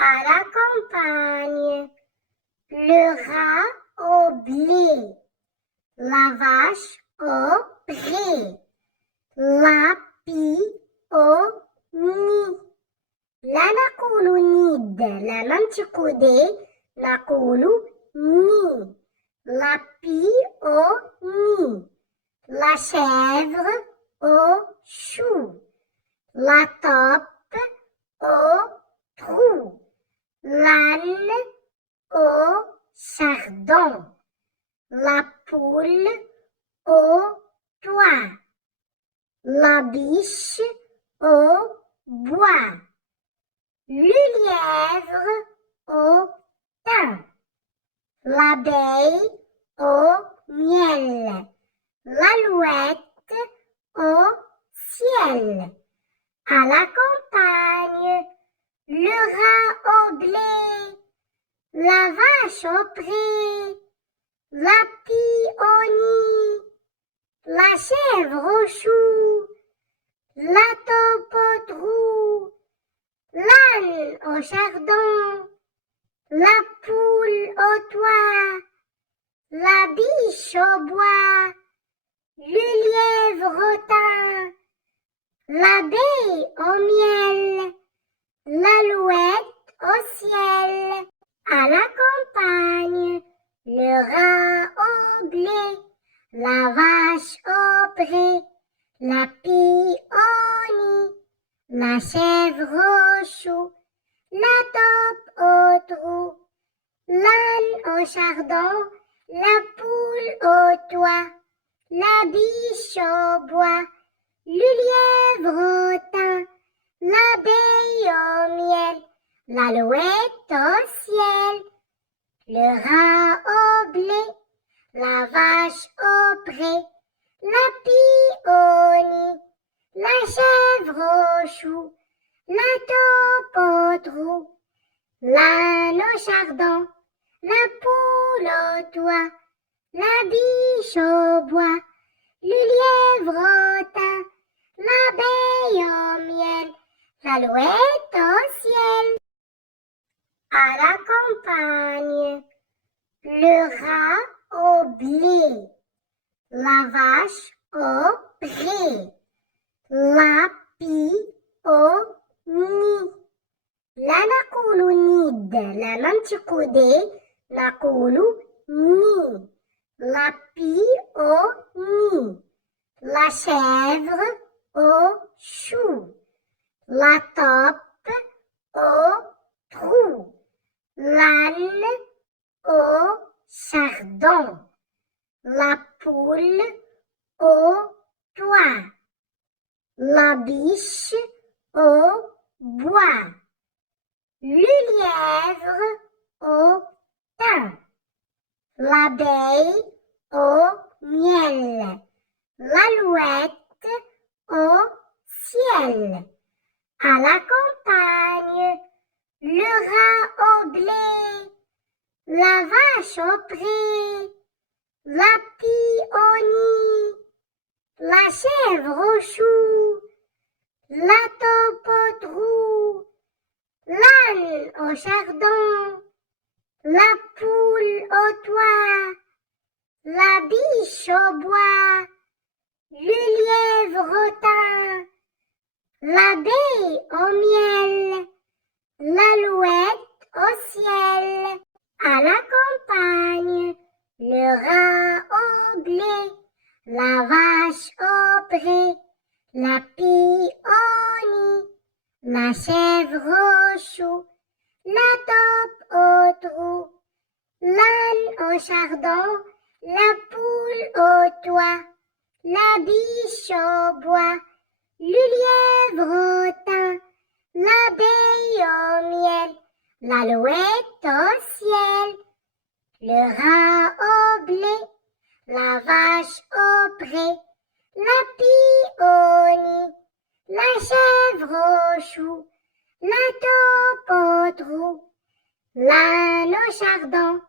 À la campagne, le rat au blé, la vache au pré, la pie au nid. لا نقول نيد لا ننطق نقول ني. La pie au nid, la chèvre au chou, la taupe au trou, l'âne au chardon, la poule au toit, la biche au bois, le lièvre au thym, l'abeille au miel, l'alouette au ciel. À la campagne, le rat au blé, la vache au pré, la pie au nid, la chèvre au chou, la taupe au trou, l'âne au chardon, la poule au toit, la biche au bois, le lièvre au thym, l'abeille au miel, l'alouette au ciel. À la campagne, le rat au blé, la vache au pré, la pie au nid, la chèvre au chou, la taupe au trou, l'âne au chardon, la poule au toit, la biche au bois, le lièvre au thym, l'abeille au miel, l'alouette au ciel, le rat au blé, la vache au pré, la pie au nid, la chèvre au chou, la taupe au trou, l'âne au chardon, la poule au toit, la biche au bois, le lièvre au thym, l'abeille au miel, l'alouette au ciel. À la campagne, le rat au blé, la vache au pré, la pie au nid. لا نقول نيد لا ننطق نقول ني. La pie au nid, la chèvre au chou, la taupe au trou, l'âne au chardon, la poule au toit, la biche au bois, le lièvre au thym, l'abeille au miel, l'alouette au ciel. À la campagne, le rat au blé, la vache au pré, la pie au nid, la chèvre au chou, la taupe au trou, l'âne au chardon, la poule au toit, la biche au bois, le lièvre au thym, l'abeille au miel, l'alouette au ciel. À la campagne, le rat au blé, la vache au pré, la pie au nid, la chèvre au chou, la taupe au trou, l'âne au chardon, la poule au toit, la biche au bois, le lièvre au thym, l'abeille au miel, l'alouette au ciel, le rat au blé, la vache au pré, la pie au nid, la chèvre au chou, la taupe au trou, l'âne au chardon,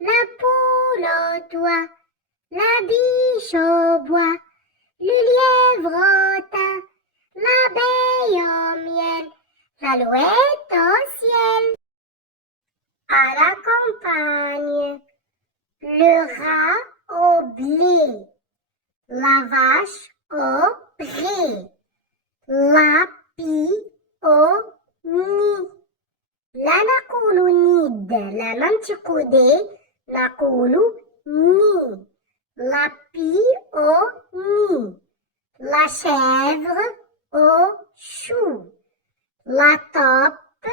la poule au toit, la biche au bois, le lièvre au thym, l'abeille au miel, l'alouette au ciel. la vache au pré, la pie au nid. لا نقول نيد لا ننطق دي نقول ني. La pie au nid. La chèvre au chou. La taupe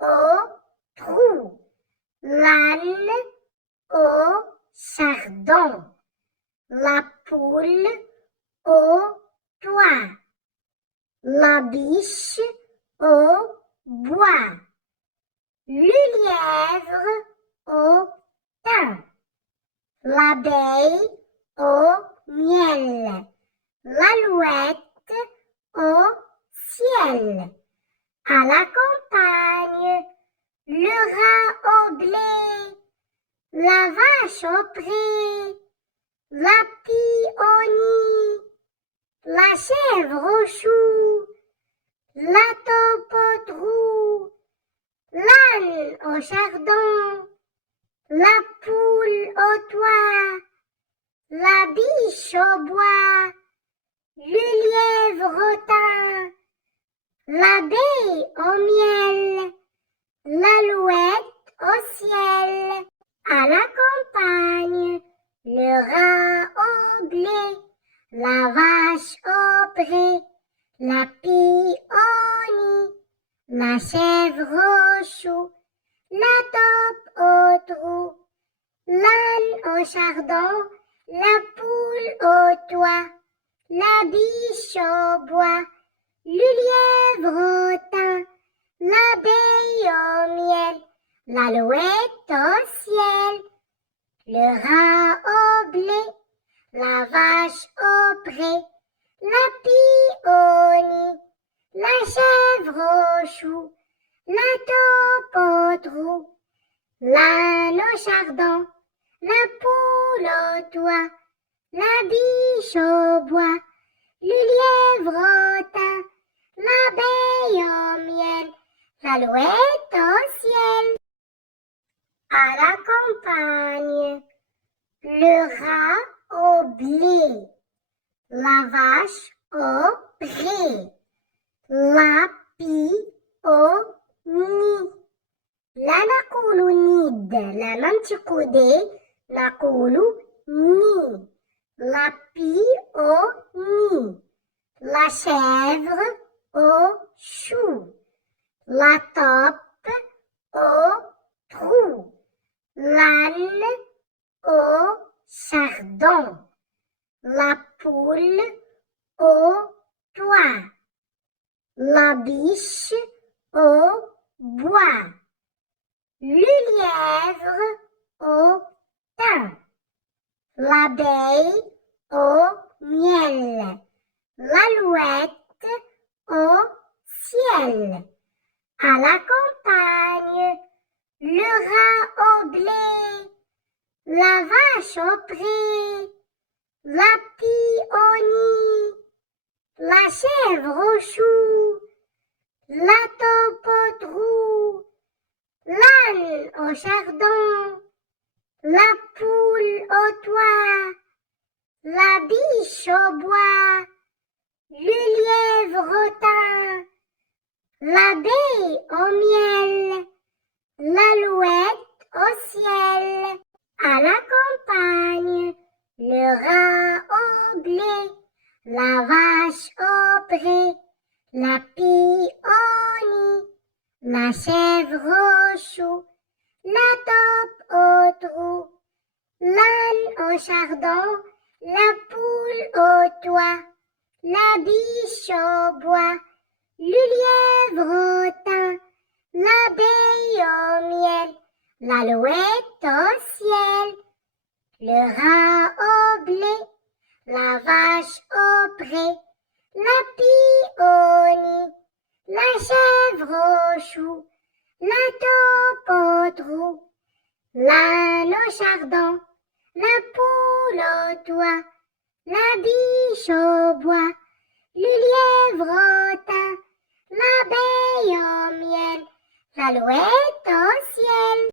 au trou. L'âne au chardon. La poule au toit. La biche au bois. Le lièvre au thym. L'abeille au miel. L'alouette au ciel. À la campagne, le rat au blé, la vache au pré, la pie au nid, la chèvre au chou, la taupe au trou, l'âne au chardon, la poule au toit, la biche au bois, le lièvre au thym, l'abeille au miel, l'alouette au ciel. À la campagne, le rat au blé, la vache au pré, la pie au nid, la chèvre au chou, la taupe au trou, l'âne au chardon, la poule au toit, la biche au bois, le lièvre au thym, l'abeille au miel, l'alouette au ciel, le rat au blé, la vache au pré, la pie au nid, la chèvre au chou, la taupe au trou, l'âne au chardon, la poule au toit, la biche au bois, le lièvre au thym, l'abeille au miel, l'alouette au ciel. À la campagne, le rat au blé, la vache au pré, la pie au nid. لا نقول نيد لا ننطق دي نقول ني. La pie au nid. La chèvre au chou. La taupe au trou. L'âne au chardon. La poule au toit. La biche au bois. Le lièvre au thym. L'abeille au miel. L'alouette au ciel. À la campagne, le rat au blé, la vache au pré, la pie au nid, la chèvre au chou, la taupe au trou, l'âne au chardon, la poule au toit, la biche au bois, le lièvre au thym, l'abeille au miel, l'alouette au ciel. À la campagne, le rat au blé, la vache au pré, la pie au nid, la chèvre au chou, la taupe au trou, l'âne au chardon, la poule au toit, la biche au bois, le lièvre au thym, l'abeille au miel, l'alouette au ciel, le rat au blé, la vache au pré, la pie au nid, la chèvre au chou, la taupe au trou, l'âne au chardon, la poule au toit, la biche au bois, le lièvre au thym, l'abeille au miel, l'alouette au ciel.